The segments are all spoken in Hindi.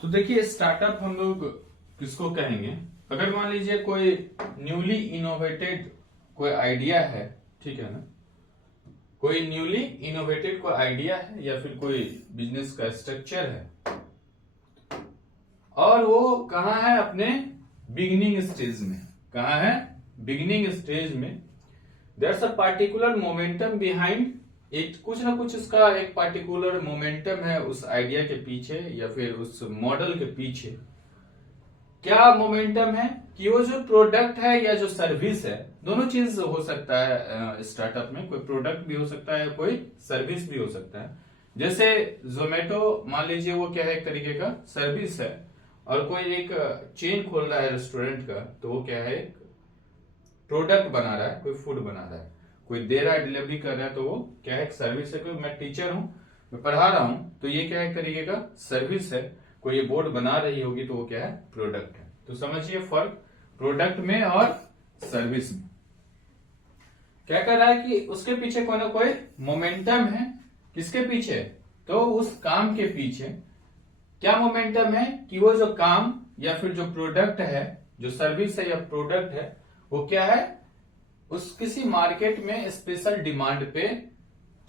तो देखिए स्टार्टअप हम लोग किसको कहेंगे? अगर मान लीजिए कोई न्यूली इनोवेटेड कोई आइडिया है, ठीक है ना, कोई न्यूली इनोवेटेड कोई आइडिया है या फिर कोई बिजनेस का स्ट्रक्चर है और वो कहाँ है? अपने बिगिनिंग स्टेज में। कहाँ है? बिगिनिंग स्टेज में। There's a particular momentum behind it, कुछ ना कुछ इसका एक पार्टिकुलर मोमेंटम है उस आइडिया के पीछे या फिर उस मॉडल के पीछे। क्या मोमेंटम है? कि वो जो प्रोडक्ट है या जो सर्विस है, दोनों चीज हो सकता है स्टार्टअप में। कोई प्रोडक्ट भी हो सकता है, कोई सर्विस भी हो सकता है। जैसे जोमेटो मान लीजिए, वो क्या है? एक तरीके का सर्विस है। और कोई एक चेन खोल रहा है रेस्टोरेंट का, तो वो क्या है? एक प्रोडक्ट बना रहा है, कोई फूड बना रहा है, कोई दे रहा है, डिलीवरी कर रहा है, तो वो क्या है? एक सर्विस है। कोई मैं टीचर हूं, मैं पढ़ा रहा हूं, तो ये क्या है? एक तरीके का सर्विस है। कोई ये बोर्ड बना रही होगी, तो वो क्या है? प्रोडक्ट है। तो समझिए फर्क प्रोडक्ट में और सर्विस में। क्या कर रहा है कि उसके पीछे कोई ना कोई मोमेंटम है। किसके पीछे? तो उस काम के पीछे क्या मोमेंटम है? कि वो जो काम या फिर जो प्रोडक्ट है, जो सर्विस है या प्रोडक्ट है, वो क्या है? उस किसी मार्केट में स्पेशल डिमांड पे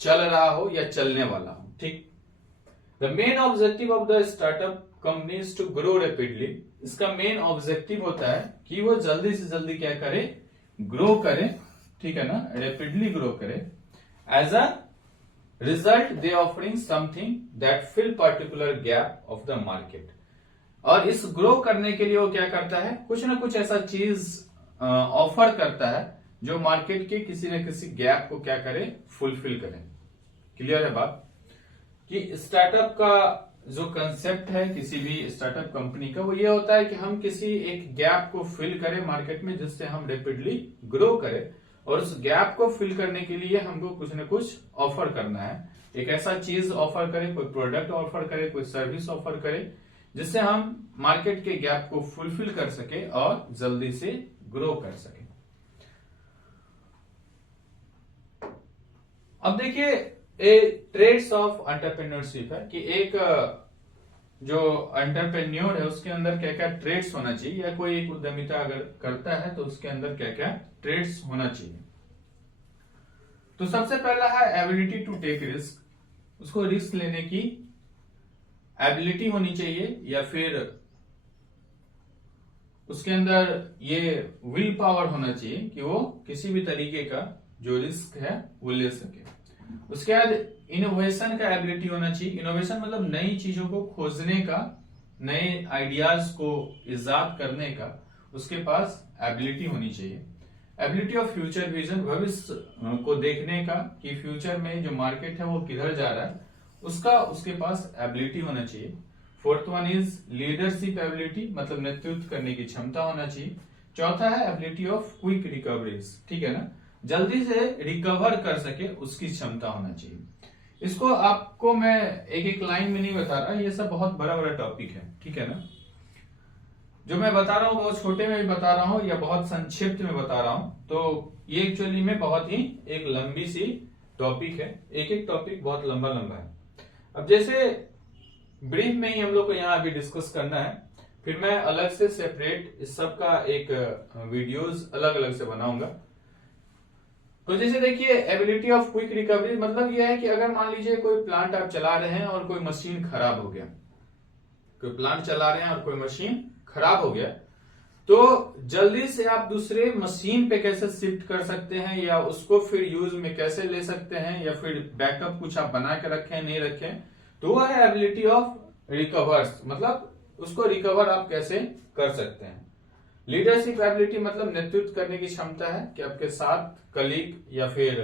चल रहा हो या चलने वाला हो। ठीक। The main objective of the startup company is to grow rapidly. इसका मेन ऑब्जेक्टिव होता है कि वो जल्दी से जल्दी क्या करे? ग्रो करे। ठीक है ना, रैपिडली ग्रो करे। As a result they offering something that fill particular gap of the market. और इस ग्रो करने के लिए वो क्या करता है? कुछ ना कुछ ऐसा चीज ऑफर करता है जो मार्केट के किसी न किसी गैप को क्या करे? फुलफिल करे। क्लियर है बात? कि स्टार्टअप का जो कंसेप्ट है किसी भी स्टार्टअप कंपनी का, वो ये होता है कि हम किसी एक गैप को फिल करें मार्केट में, जिससे हम रैपिडली ग्रो करें। और उस गैप को फिल करने के लिए हमको कुछ न कुछ ऑफर करना है। एक ऐसा चीज ऑफर करें, कोई प्रोडक्ट ऑफर करे, कोई सर्विस ऑफर करे, जिससे हम मार्केट के गैप को फुलफिल कर सके और जल्दी से ग्रो कर सके। अब देखिए ट्रेड्स ऑफ एंटरप्रेन्योरशिप है कि एक जो एंटरप्रेन्योर है उसके अंदर क्या क्या ट्रेड्स होना चाहिए, या कोई एक उद्यमिता अगर करता है तो उसके अंदर क्या क्या ट्रेड्स होना चाहिए। तो सबसे पहला है एबिलिटी टू टेक रिस्क। उसको रिस्क लेने की एबिलिटी होनी चाहिए, या फिर उसके अंदर ये विल पावर होना चाहिए कि वो किसी भी तरीके का जो रिस्क है वो ले सके। उसके बाद इनोवेशन का एबिलिटी होना चाहिए। इनोवेशन मतलब नई चीजों को खोजने का, नए आइडियाज को इजाद करने का उसके पास एबिलिटी होनी चाहिए। एबिलिटी ऑफ फ्यूचर विजन, भविष्य को देखने का कि फ्यूचर में जो मार्केट है वो किधर जा रहा है, उसका उसके पास एबिलिटी होना चाहिए। Fourth one is leadership ability, मतलब नेतृत्व करने की क्षमता होना चाहिए। चौथा है एबिलिटी ऑफ क्विक रिकवरीज, ठीक है ना, जल्दी से रिकवर कर सके उसकी क्षमता होना चाहिए। इसको आपको मैं एक एक लाइन में नहीं बता रहा, ये सब बहुत बड़ा बड़ा टॉपिक है, ठीक है ना। जो मैं बता रहा हूँ बहुत छोटे में भी बता रहा हूँ या बहुत संक्षिप्त में बता रहा हूँ, तो ये एक्चुअली में बहुत ही एक लंबी सी टॉपिक है। एक एक टॉपिक बहुत लंबा लंबा है। अब जैसे ब्रीफ में ही हम लोग को यहाँ अभी डिस्कस करना है, फिर मैं अलग से सेपरेट इस सब का एक वीडियोस अलग अलग से बनाऊंगा। तो जैसे देखिए एबिलिटी ऑफ क्विक रिकवरी मतलब यह है कि अगर मान लीजिए कोई प्लांट आप चला रहे हैं और कोई मशीन खराब हो गया, कोई प्लांट चला रहे हैं और कोई मशीन खराब हो गया, तो जल्दी से आप दूसरे मशीन पे कैसे शिफ्ट कर सकते हैं, या उसको फिर यूज में कैसे ले सकते हैं, या फिर बैकअप कुछ आप बना के रखें नहीं रखें, तो वह है एबिलिटी ऑफ रिकवर्स, मतलब उसको रिकवर आप कैसे कर सकते हैं। लीडरशिप एबिलिटी मतलब नेतृत्व करने की क्षमता है कि आपके साथ कलीग या फिर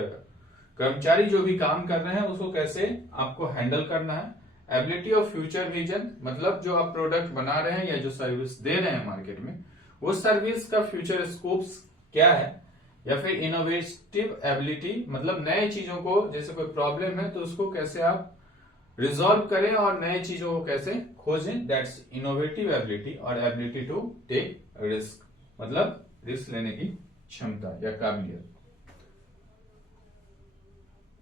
कर्मचारी जो भी काम कर रहे हैं उसको कैसे आपको हैंडल करना है। एबिलिटी ऑफ फ्यूचर विजन मतलब जो आप प्रोडक्ट बना रहे हैं या जो सर्विस दे रहे हैं मार्केट में, वो सर्विस का फ्यूचर स्कोप्स क्या है। या फिर इनोवेटिव एबिलिटी मतलब नए चीजों को, जैसे कोई प्रॉब्लम है तो उसको कैसे आप रिजॉल्व करें और नए चीजों को कैसे खोजें, दैट्स इनोवेटिव एबिलिटी। और एबिलिटी टू टेक रिस्क मतलब रिस्क लेने की क्षमता या काबिलियत।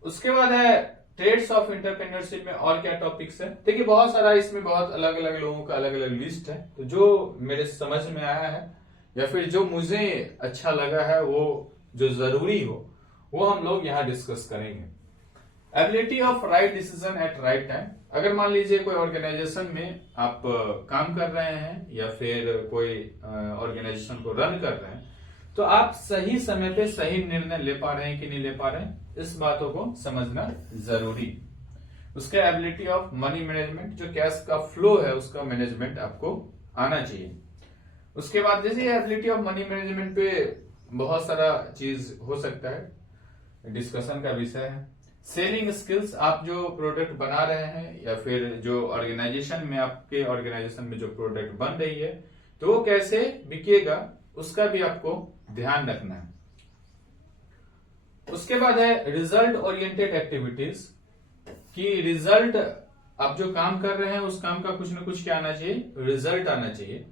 उसके बाद है ट्रेड्स ऑफ एंटरप्रेन्योरशिप में और क्या टॉपिक्स है। देखिए बहुत सारा इसमें बहुत अलग अलग लोगों का अलग अलग लिस्ट है, तो जो मेरे समझ में आया है या फिर जो मुझे अच्छा लगा है वो जो जरूरी हो वो हम लोग यहाँ डिस्कस करेंगे। Ability of right decision at right time. अगर मान लीजिए कोई ऑर्गेनाइजेशन में आप काम कर रहे हैं या फिर कोई ऑर्गेनाइजेशन को रन कर रहे हैं, तो आप सही समय पे सही निर्णय ले पा रहे हैं कि नहीं ले पा रहे हैं, इस बातों को समझना जरूरी। उसके एबिलिटी ऑफ मनी मैनेजमेंट, जो कैश का फ्लो है उसका मैनेजमेंट आपको आना चाहिए। उसके बाद जैसे एबिलिटी ऑफ मनी मैनेजमेंट पे बहुत सारा चीज हो सकता है, डिस्कशन का विषय है। सेलिंग स्किल्स, आप जो प्रोडक्ट बना रहे हैं या फिर जो ऑर्गेनाइजेशन में आपके ऑर्गेनाइजेशन में जो प्रोडक्ट बन रही है तो वो कैसे बिकेगा उसका भी आपको ध्यान रखना है। उसके बाद है रिजल्ट ओरिएंटेड एक्टिविटीज, कि रिजल्ट आप जो काम कर रहे हैं उस काम का कुछ ना कुछ क्या आना चाहिए, रिजल्ट आना चाहिए।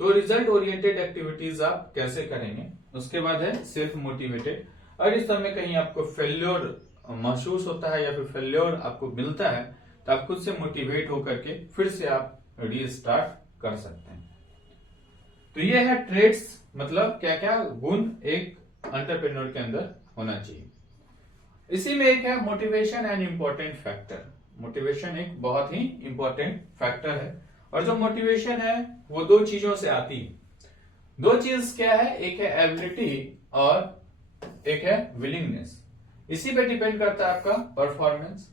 तो रिजल्ट ओरिएंटेड एक्टिविटीज आप कैसे करेंगे। उसके बाद है सेल्फ मोटिवेटेड, अगर इस समय कहीं आपको फेल्योर महसूस होता है या फिर फेल्योर आपको मिलता है तो आप खुद से मोटिवेट होकर के फिर से आप रीस्टार्ट कर सकते हैं। तो ये है ट्रेड्स, मतलब क्या क्या गुण एक एंटरप्रेन्योर के अंदर होना चाहिए। इसी में एक है motivation and important factor. Motivation एक बहुत ही इंपॉर्टेंट फैक्टर है, और जो मोटिवेशन है वो दो चीजों से आती है। दो चीज क्या है, एक है एबिलिटी और एक है विलिंगनेस। इसी पे डिपेंड करता है आपका परफॉर्मेंस।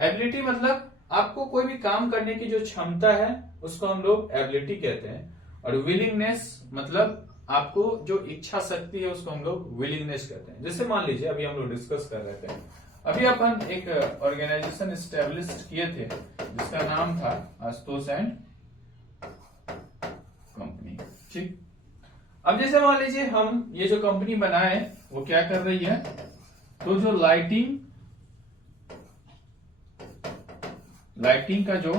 एबिलिटी मतलब आपको कोई भी काम करने की जो क्षमता है उसको हम लोग एबिलिटी कहते हैं, और विलिंगनेस मतलब आपको जो इच्छा शक्ति है उसको हम लोग विलिंगनेस कहते हैं। जैसे मान लीजिए अभी हम लोग डिस्कस कर रहे थे, अभी अपन एक ऑर्गेनाइजेशन एस्टेब्लिश किए थे जिसका नाम था आशुतोष एंड कंपनी, ठीक। अब जैसे मान लीजिए हम ये जो कंपनी बनाए वो क्या कर रही है, तो जो लाइटिंग का जो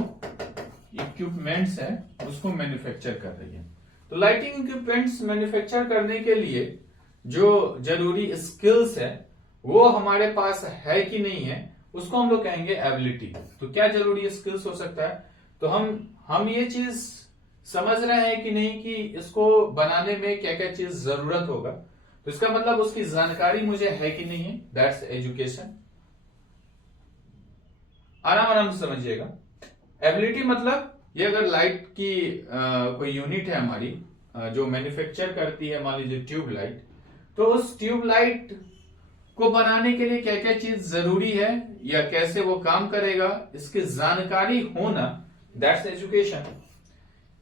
इक्विपमेंट्स है उसको मैन्युफैक्चर कर रही है। तो लाइटिंग इक्विपमेंट्स मैन्युफैक्चर करने के लिए जो जरूरी स्किल्स है वो हमारे पास है कि नहीं है, उसको हम लोग कहेंगे एबिलिटी। तो क्या जरूरी स्किल्स हो सकता है, तो हम ये चीज समझ रहे हैं कि नहीं कि इसको बनाने में क्या क्या चीज जरूरत होगा, तो इसका मतलब उसकी जानकारी मुझे है कि नहीं है, दैट्स एजुकेशन। आराम से समझिएगा। एबिलिटी मतलब ये अगर लाइट की कोई यूनिट है हमारी जो मैन्युफैक्चर करती है, मान लीजिए ट्यूब लाइट, तो उस ट्यूब लाइट को बनाने के लिए क्या क्या चीज जरूरी है या कैसे वो काम करेगा, इसकी जानकारी होना, दैट्स एजुकेशन।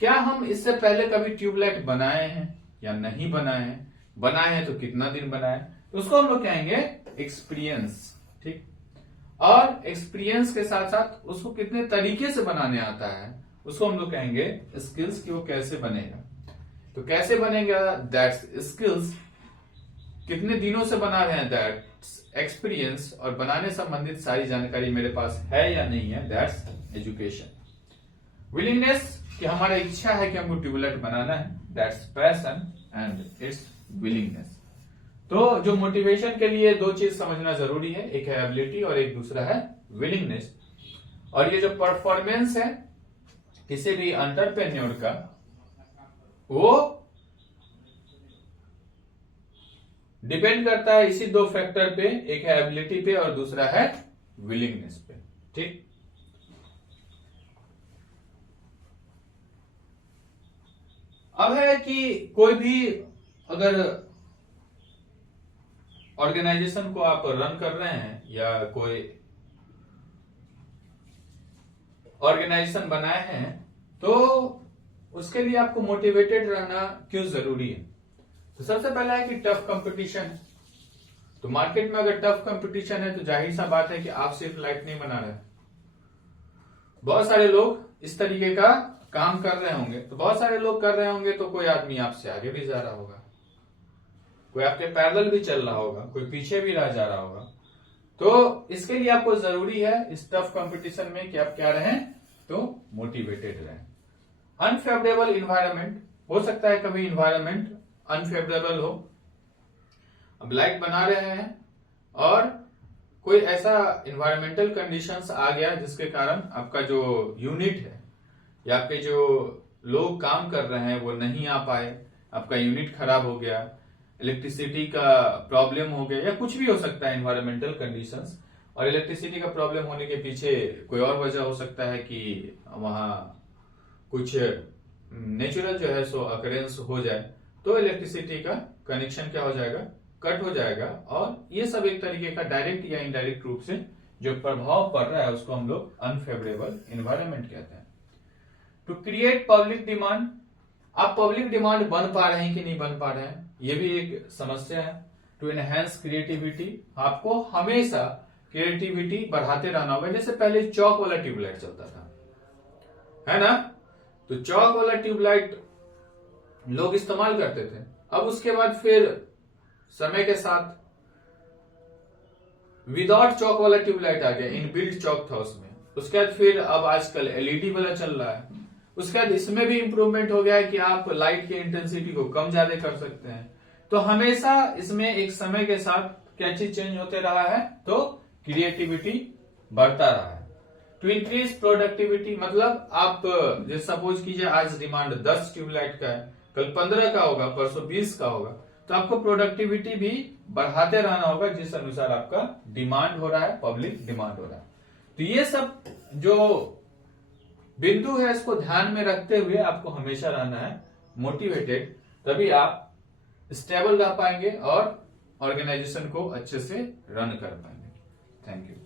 क्या हम इससे पहले कभी ट्यूबलाइट बनाए हैं या नहीं बनाए हैं, बनाए हैं तो कितना दिन बनाए, तो उसको हम लोग कहेंगे एक्सपीरियंस, ठीक। और एक्सपीरियंस के साथ साथ उसको कितने तरीके से बनाने आता है उसको हम लोग कहेंगे स्किल्स, कि वो कैसे बनेगा। तो कैसे बनेगा, दैट्स स्किल्स। कितने दिनों से बना रहे हैं, दैट्स एक्सपीरियंस। और बनाने संबंधित सारी जानकारी मेरे पास है या नहीं है, दैट्स एजुकेशन। विलिंगनेस, कि हमारा इच्छा है कि हमको ट्यूबलाइट बनाना है, that's passion and it's willingness. तो जो मोटिवेशन के लिए दो चीज समझना जरूरी है, एक है एबिलिटी और एक दूसरा है विलिंगनेस। और ये जो परफॉर्मेंस है किसी भी एंटरप्रेन्योर का, वो डिपेंड करता है इसी दो फैक्टर पे, एक है एबिलिटी पे और दूसरा है विलिंगनेस पे, ठीक। अब है कि कोई भी अगर ऑर्गेनाइजेशन को आप रन कर रहे हैं या कोई ऑर्गेनाइजेशन बनाए हैं, तो उसके लिए आपको मोटिवेटेड रहना क्यों जरूरी है। तो सबसे पहला है कि टफ कंपटीशन है। तो मार्केट में अगर टफ कंपटीशन है तो जाहिर सा बात है कि आप सिर्फ लाइट नहीं बना रहे, बहुत सारे लोग इस तरीके का काम कर रहे होंगे। तो बहुत सारे लोग कर रहे होंगे तो कोई आदमी आपसे आगे भी जा रहा होगा, कोई आपके पैरेलल भी चल रहा होगा, कोई पीछे भी रह जा रहा होगा। तो इसके लिए आपको जरूरी है इस टफ कंपटीशन में कि आप क्या रहें, तो मोटिवेटेड रहें। अनफेवरेबल इन्वायरमेंट, हो सकता है कभी इन्वायरमेंट अनफेवरेबल हो। अब लाइट बना रहे हैं और कोई ऐसा इन्वायरमेंटल कंडीशंस आ गया जिसके कारण आपका जो यूनिट है या आपके जो लोग काम कर रहे हैं वो नहीं आ पाए, आपका यूनिट खराब हो गया, इलेक्ट्रिसिटी का प्रॉब्लम हो गया, या कुछ भी हो सकता है इन्वायरमेंटल कंडीशंस। और इलेक्ट्रिसिटी का प्रॉब्लम होने के पीछे कोई और वजह हो सकता है कि वहां कुछ नेचुरल जो है सो अकरेंस हो जाए, तो इलेक्ट्रिसिटी का कनेक्शन क्या हो जाएगा, कट हो जाएगा। और ये सब एक तरीके का डायरेक्ट या इनडायरेक्ट रूप से जो प्रभाव पड़ रहा है उसको हम लोग अनफेवरेबल इन्वायरमेंट कहते हैं। टू क्रिएट पब्लिक डिमांड, आप पब्लिक डिमांड बन पा रहे हैं कि नहीं बन पा रहे हैं, ये भी एक समस्या है। टू एनहेंस क्रिएटिविटी, आपको हमेशा क्रिएटिविटी बढ़ाते रहना होगा। जैसे पहले चौक वाला ट्यूबलाइट चलता था, है ना, तो चौक वाला ट्यूबलाइट लोग इस्तेमाल करते थे। अब उसके बाद फिर समय के साथ विदाउट चौक वाला ट्यूबलाइट आ गया, इनबिल्ट चौक था उसमें। उसके बाद फिर अब आजकल एलईडी वाला चल रहा है। उसके बाद इसमें भी इंप्रूवमेंट हो गया है कि आप लाइट की इंटेंसिटी को कम ज्यादा कर सकते हैं। तो हमेशा इसमें एक समय के साथ क्या चीज चेंज होते रहा है, तो क्रिएटिविटी बढ़ता रहा है। टू इंक्रीज प्रोडक्टिविटी, मतलब आप जैसे सपोज कीजिए आज डिमांड 10 ट्यूबलाइट का है, कल 15 का होगा, परसों 20 का होगा, तो आपको प्रोडक्टिविटी भी बढ़ाते रहना होगा जिस अनुसार आपका डिमांड हो रहा है, पब्लिक डिमांड हो रहा है। तो ये सब जो बिंदु है इसको ध्यान में रखते हुए आपको हमेशा रहना है मोटिवेटेड, तभी आप स्टेबल रह पाएंगे और ऑर्गेनाइजेशन को अच्छे से रन कर पाएंगे। Thank you.